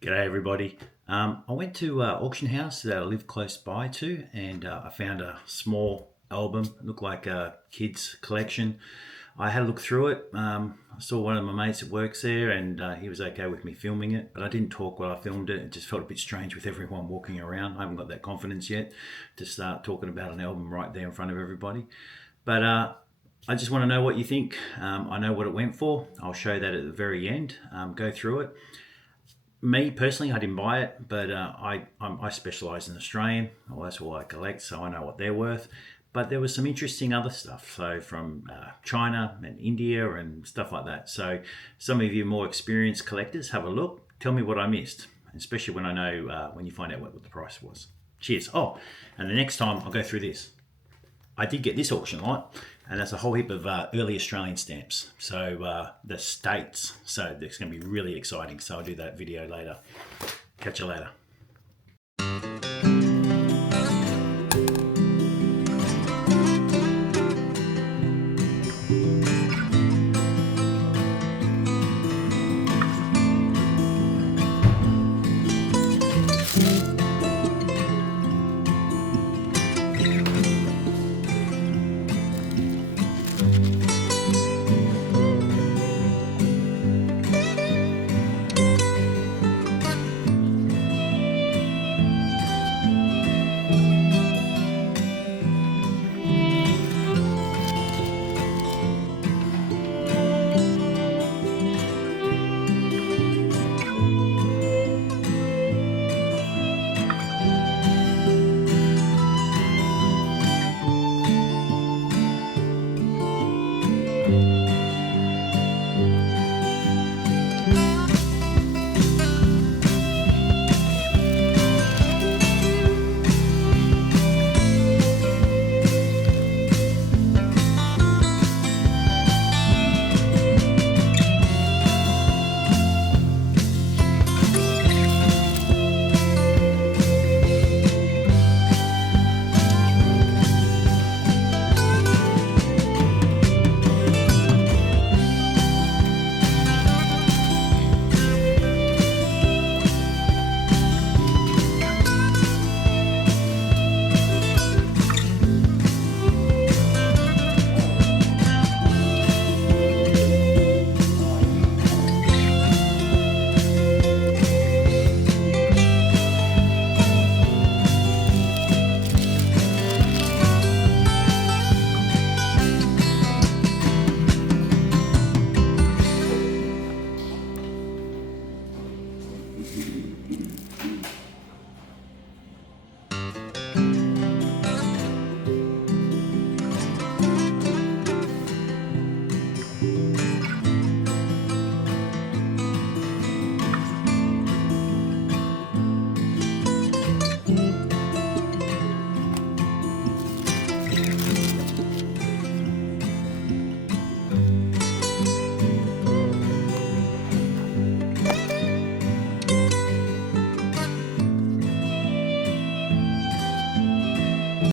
G'day everybody. I went to auction house that I live close by to, and I found a small album. It looked like a kid's collection. I had a look through it. I saw one of my mates that works there, and he was okay with me filming it. But I didn't talk while I filmed it. It just felt a bit strange with everyone walking around. I haven't got that confidence yet to start talking about an album right there in front of everybody. But I just want to know what you think. I know what it went for. I'll show that at the very end. Go through it. Me personally, I didn't buy it, but I specialise in Australian. Well, that's all I collect, so I know what they're worth. But there was some interesting other stuff, so from China and India and stuff like that. So some of you more experienced collectors, have a look. Tell me what I missed, especially when I know when you find out what the price was. Cheers. Oh, and the next time I'll go through this. I did get this auction lot, and that's a whole heap of early Australian stamps. So the States. So it's going to be really exciting. So I'll do that video later. Catch you later.